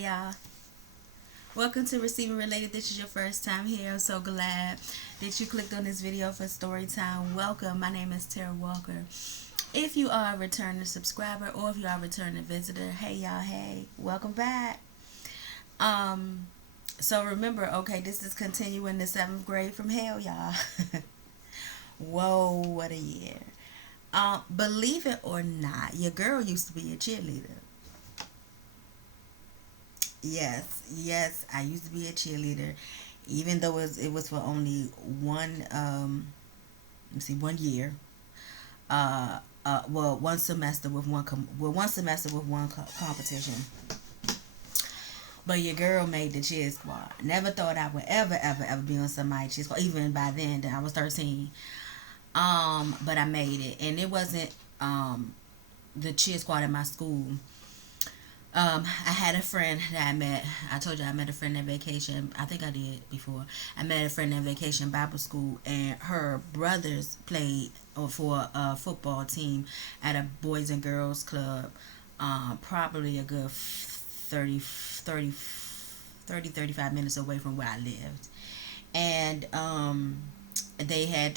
Hey y'all, welcome to Receiving Related. This is your first time here. I'm so glad that you clicked on this video for story time. Welcome. My name is Tara Walker. If you are a returning subscriber or if you are a returning visitor, hey y'all, hey, welcome back. Um, so remember, okay, this is continuing the seventh grade from hell, y'all. Whoa, what a year. Believe it or not, your girl used to be a cheerleader. Yes, yes, I used to be a cheerleader, even though it was for only one let me see, 1 year. Well, one semester with one semester with one competition. But your girl made the cheer squad. Never thought I would ever be on somebody's cheer squad. Even by then, I was 13. But I made it, and it wasn't the cheer squad at my school. I had a friend that I met. I told you I met a friend at vacation. I think I did before. I met a friend at vacation Bible school, and her brothers played for a football team at a boys and girls club. Probably a good 35 minutes away from where I lived. And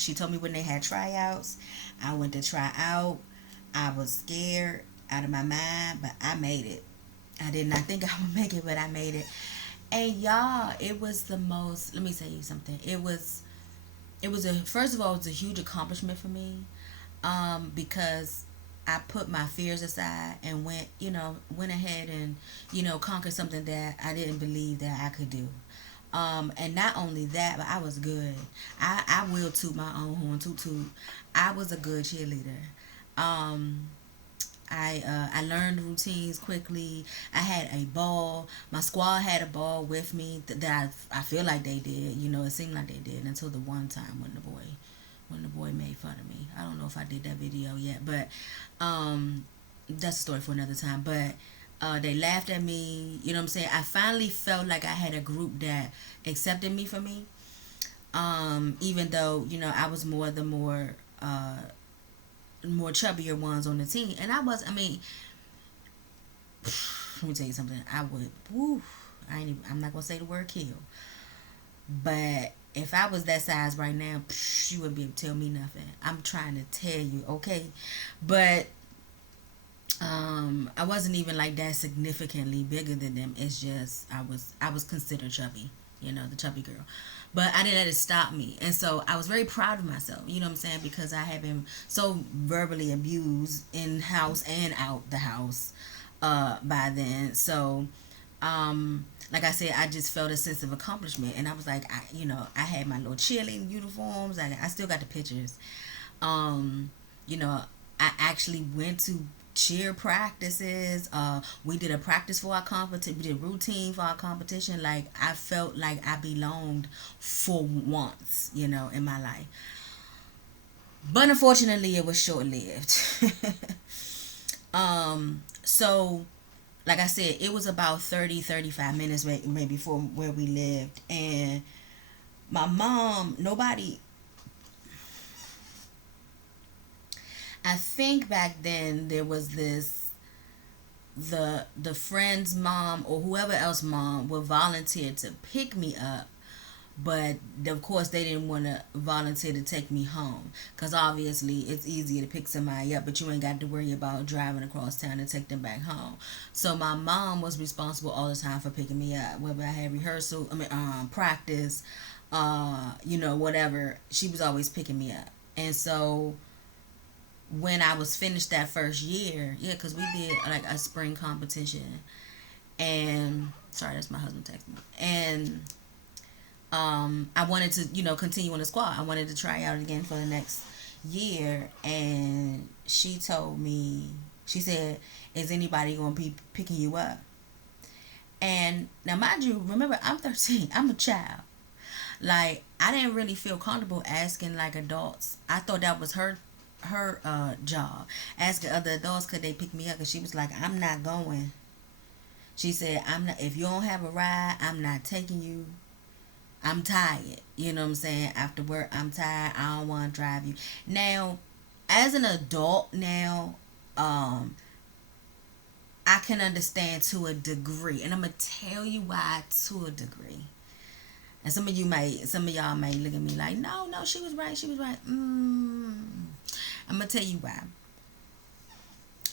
she told me when they had tryouts. I went to try out. I was scared out of my mind, but I made it. I did not think I would make it, but I made it. And y'all, it was the most. Let me tell you something. It was a first of all, it was a huge accomplishment for me, because I put my fears aside and went ahead and conquered something that I didn't believe that I could do. And not only that, but I was good. I will toot my own horn, toot toot. I was a good cheerleader. Um, I learned routines quickly. I had a ball. My squad had a ball with me that I feel like they did. It seemed like they did until the one time when the boy made fun of me. I don't know if I did that video yet, but that's a story for another time. But they laughed at me. You know what I'm saying? I finally felt like I had a group that accepted me for me. Even though I was more chubbier ones on the team, and I mean, let me tell you something. I would, woo, I'm not gonna say the word kill, but if I was that size right now, you wouldn't be able to tell me nothing. I'm trying to tell you, okay, but I wasn't even like that significantly bigger than them. It's just I was considered chubby, the chubby girl. But I didn't let it stop me. And so I was very proud of myself, you know what I'm saying? Because I had been so verbally abused in house and out the house by then. So like I said, I just felt a sense of accomplishment, and I was like, I had my little cheerleading uniforms. I still got the pictures. um you know I actually went to cheer practices. We did a practice for our competition. We did routine for our competition. Like, I felt like I belonged for once, in my life. But unfortunately, it was short lived. So like I said, it was about 30, 35 minutes maybe from where we lived. And my mom, nobody, I think back then there was this, the friend's mom or whoever else mom would volunteer to pick me up, but of course they didn't want to volunteer to take me home, because obviously it's easier to pick somebody up, but you ain't got to worry about driving across town to take them back home. So my mom was responsible all the time for picking me up, whether I had rehearsal, practice, whatever. She was always picking me up. And so when I was finished that first year, yeah, because we did like a spring competition, and sorry, that's my husband texting me. And I wanted to, continue on the squad. I wanted to try out again for the next year, and she told me, she said, "Is anybody gonna be picking you up?" And now, mind you, remember, I'm 13. I'm a child. Like, I didn't really feel comfortable asking like adults. I thought that was her job, asking other adults could they pick me up, because she was like, "I'm not going." She said, "I'm not, if you don't have a ride, I'm not taking you. I'm tired." You know what I'm saying? After work, I'm tired. I don't want to drive you. Now, as an adult now, um, I can understand to a degree, and I'm gonna tell you why to a degree. And some of y'all may look at me like, no, no, she was right, she was right. I'm gonna tell you why.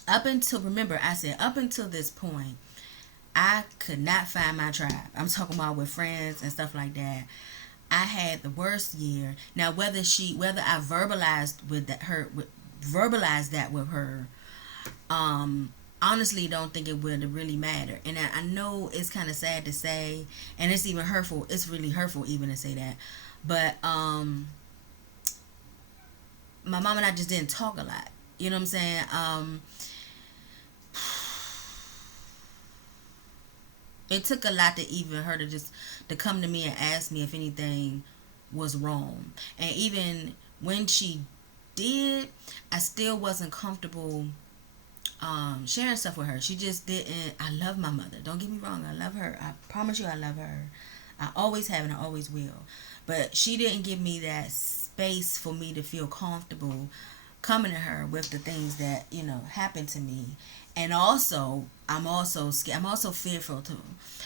Up until, remember, I said up until this point, I could not find my tribe. I'm talking about with friends and stuff like that. I had the worst year. Now, whether I verbalized that with her, honestly, don't think it would really matter. And I know it's kind of sad to say, and it's even hurtful. It's really hurtful even to say that, but my mom and I just didn't talk a lot. You know what I'm saying? It took a lot to even her to just to come to me and ask me if anything was wrong. And even when she did, I still wasn't comfortable sharing stuff with her. She just didn't. I love my mother. Don't get me wrong. I love her. I promise you, I love her. I always have and I always will. But she didn't give me that space for me to feel comfortable coming to her with the things that happened to me. And also, I'm also scared. I'm also fearful too,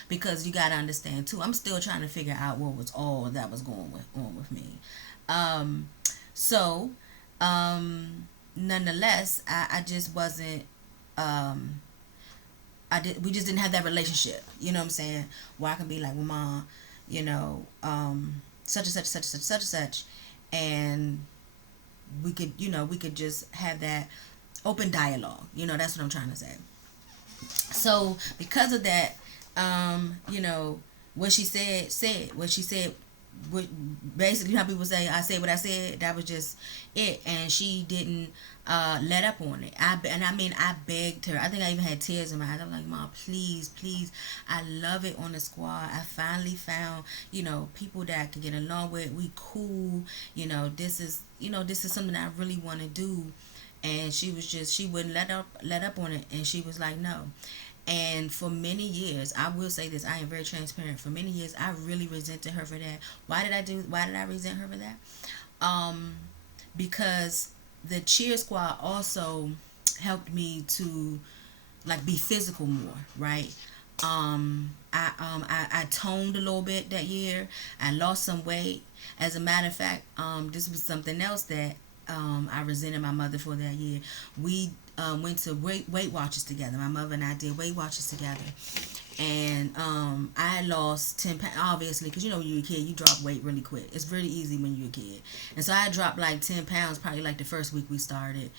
because you gotta understand too. I'm still trying to figure out what was all that was going on with me. Um, so, nonetheless, I just wasn't. Um, we just didn't have that relationship. You know what I'm saying? Where I can be like, well, mom, such and such, such and such, such and such, and we could just have that open dialogue. That's what I'm trying to say. So because of that, what she said what she said. What, basically, how people say, I said what I said. That was just it, and she didn't let up on it. I begged her. I think I even had tears in my eyes. I'm like, Mom, please, please, I love it on the squad. I finally found people that I could get along with. We cool. This is something I really want to do. And she wouldn't let up on it, and she was like, no. And for many years, I will say this, I am very transparent. For many years, I really resented her for that. Why did I resent her for that? Because the cheer squad also helped me to like be physical more, right? I toned a little bit that year. I lost some weight. As a matter of fact, this was something else that I resented my mother for that year. We went to Weight Watchers together. My mother and I did Weight Watchers together. And I lost 10 pounds, obviously, because when you're a kid, you drop weight really quick. It's really easy when you're a kid. And so I dropped like 10 pounds probably like the first week we started.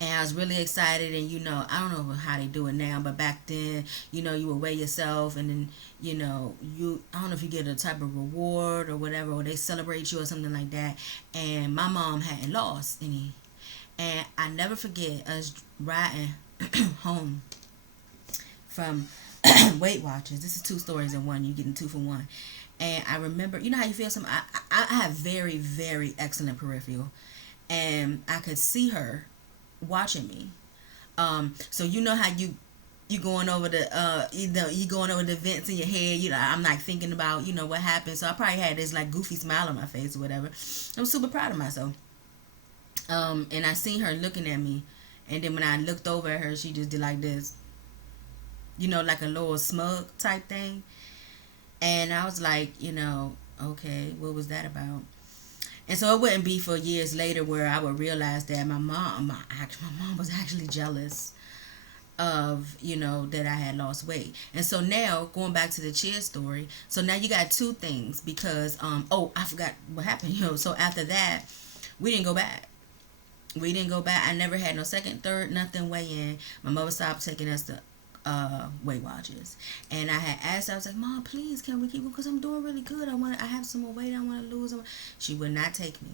And I was really excited, and I don't know how they do it now, but back then, you would weigh yourself, and then, I don't know if you get a type of reward or whatever, or they celebrate you or something like that. And my mom hadn't lost any. And I never forget us riding home from Weight Watchers. This is two stories in one. You're getting two for one. And I remember, how you feel some. I have very, very excellent peripheral, and I could see her watching me. So how you going over the you going over the events in your head. I'm like thinking about what happened. So I probably had this like goofy smile on my face or whatever. I'm super proud of myself. And I seen her looking at me, and then when I looked over at her, she just did like this, like a little smug type thing. And I was like, okay, what was that about? And so it wouldn't be for years later where I would realize that my mom was actually jealous of that I had lost weight. And so now going back to the cheer story, so now you got two things because I forgot what happened. So after that, we didn't go back. I never had no second, third, nothing weigh in. My mother stopped taking us to Weight Watchers, and I had asked her, I was like, Mom, please, can we keep going, because I'm doing really good. I have some more weight I want to lose. She would not take me.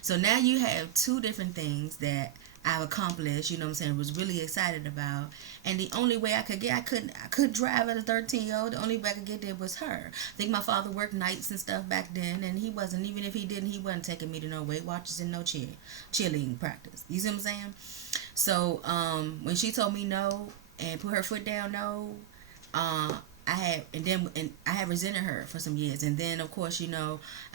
So now you have two different things that I've accomplished, was really excited about. And the only way I could drive at a 13-year-old. The only way I could get there was her. I think my father worked nights and stuff back then, and he wasn't, even if he didn't, he wasn't taking me to no Weight Watchers and no cheerleading practice. You see what I'm saying? So when she told me no and put her foot down, no, I had resented her for some years, and then of course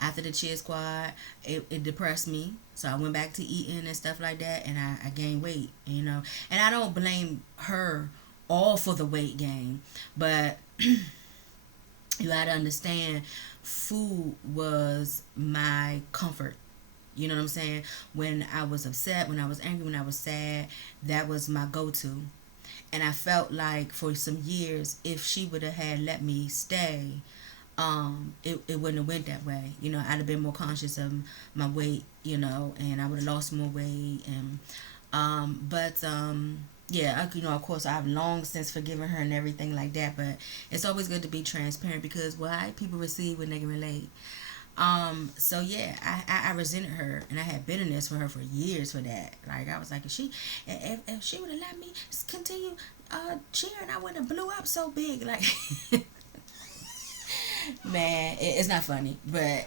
after the cheer squad, it depressed me, so I went back to eating and stuff like that, and I gained weight, and I don't blame her all for the weight gain. But you got to understand, food was my comfort. You know what I'm saying? When I was upset, when I was angry, when I was sad, that was my go-to. And I felt like for some years, if she would have had let me stay, it wouldn't have went that way. You know, I'd have been more conscious of my weight, you know, and I would have lost more weight. And but yeah, you know, of course, I've long since forgiven her and everything like that. But it's always good to be transparent, because why people receive when they can relate. So yeah, I resented her, and I had bitterness for her for years for that. Like, I was like, if she would have let me continue cheering, I wouldn't have blew up so big. Like, man, it's not funny, but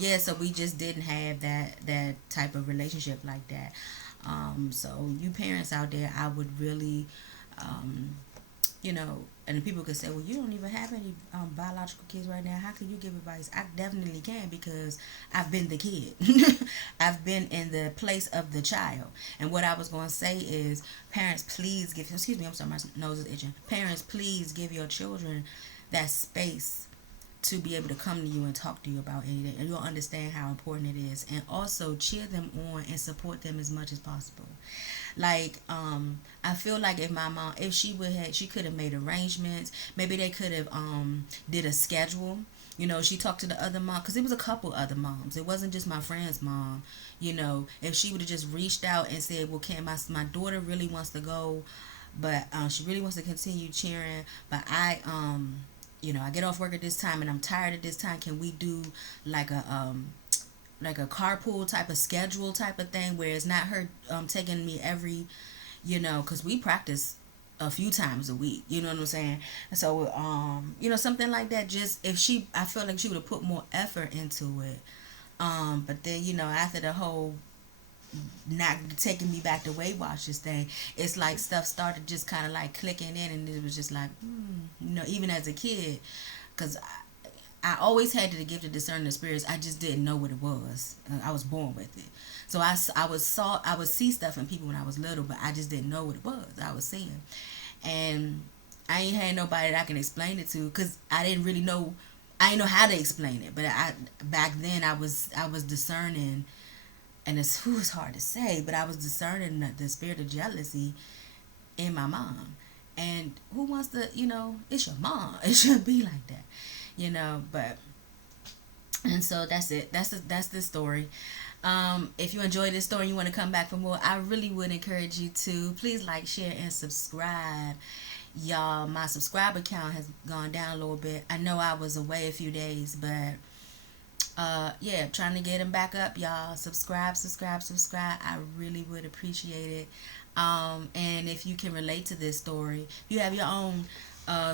yeah, so we just didn't have that type of relationship like that. So you parents out there, I would really, um, you know, and people could say, well, you don't even have any biological kids right now. How can you give advice? I definitely can, because I've been the kid. I've been in the place of the child. And what I was going to say is, parents, please give, excuse me, I'm sorry, my nose is itching. Parents, please give your children that space to be able to come to you and talk to you about anything, and you'll understand how important it is. And also cheer them on and support them as much as possible. Like, I feel like if my mom, if she would have, she could have made arrangements. Maybe they could have did a schedule. You know, she talked to the other mom, because it was a couple other moms. It wasn't just my friend's mom. You know, if she would have just reached out and said, well, can my daughter really wants to go, but she really wants to continue cheering, but you know, I get off work at this time and I'm tired at this time. Can we do like a carpool type of schedule type of thing, where it's not her taking me every, you know, because we practice a few times a week. You know what I'm saying? So you know, something like that. Just if she, I feel like she would have put more effort into it. But then, you know, after the whole not taking me back to Weight Watchers thing, it's like stuff started just kind of like clicking in, and it was just like, you know, even as a kid, because I always had the gift of discerning the spirits. I just didn't know what it was. I was born with it. So I would see stuff in people when I was little, but I just didn't know what it was. I was seeing, and I ain't had nobody that I can explain it to, because I didn't really know. I didn't know how to explain it. But I back then I was discerning, and it's hard to say, but I was discerning the spirit of jealousy in my mom. And who wants to, you know, it's your mom. It shouldn't be like that, you know. But and so that's it. That's the story. If you enjoyed this story and you want to come back for more, I really would encourage you to please like, share, and subscribe. Y'all, my subscriber count has gone down a little bit. I know I was away a few days, but yeah, trying to get them back up, y'all. Subscribe, subscribe, subscribe. I really would appreciate it. And if you can relate to this story, if you have your own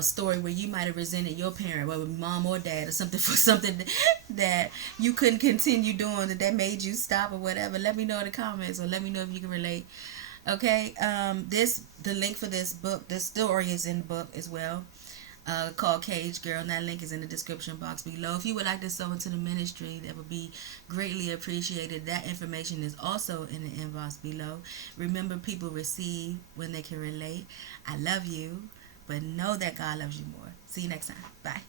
story where you might have resented your parent, whether mom or dad, or something, for something that you couldn't continue doing, that made you stop or whatever, let me know in the comments, or let me know if you can relate. Okay, the link for this book, this story is in the book as well, called Cage Girl, and that link is in the description box below. If you would like to sow into the ministry, that would be greatly appreciated. That information is also in the inbox below. Remember, people receive when they can relate. I love you, but know that God loves you more. See you next time. Bye.